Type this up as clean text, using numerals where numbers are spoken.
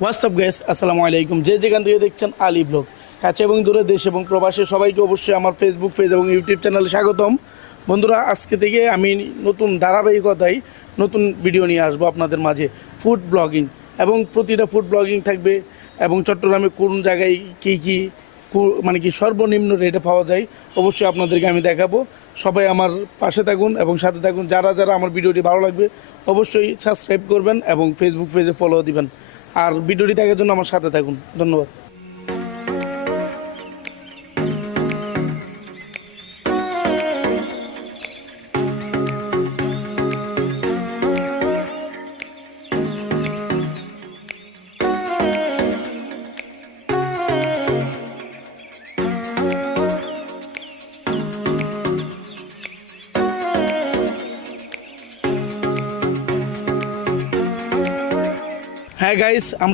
WhatsApp guys, আসসালামু আলাইকুম। যে যেখান থেকে দেখছেন আলী ব্লগ, কাছে এবং দূরে, দেশ এবং প্রবাসে সবাইকে অবশ্যই আমার ফেসবুক পেজ এবং ইউটিউব চ্যানেলে স্বাগতম। বন্ধুরা, আজকে থেকে আমি নতুন ধারাবাহিকতায় নতুন ভিডিও নিয়ে আসবো আপনাদের মাঝে, ফুড ব্লগিং। এবং প্রতিটা ফুড ব্লগিং থাকবে এবং চট্টগ্রামে কোন জায়গায় কী মানে কি সর্বনিম্ন রেটে পাওয়া যায় অবশ্যই আপনাদেরকে আমি দেখাবো। সবাই আমার পাশে থাকুন এবং সাথে থাকুন। যারা যারা আমার ভিডিওটি ভালো লাগবে অবশ্যই সাবস্ক্রাইব করবেন এবং ফেসবুক পেজে ফলো দিবেন। আর ভিডিওটি দেখার জন্য আমার সাথে থাকুন। ধন্যবাদ। হ্যাঁ গাইস, আমরা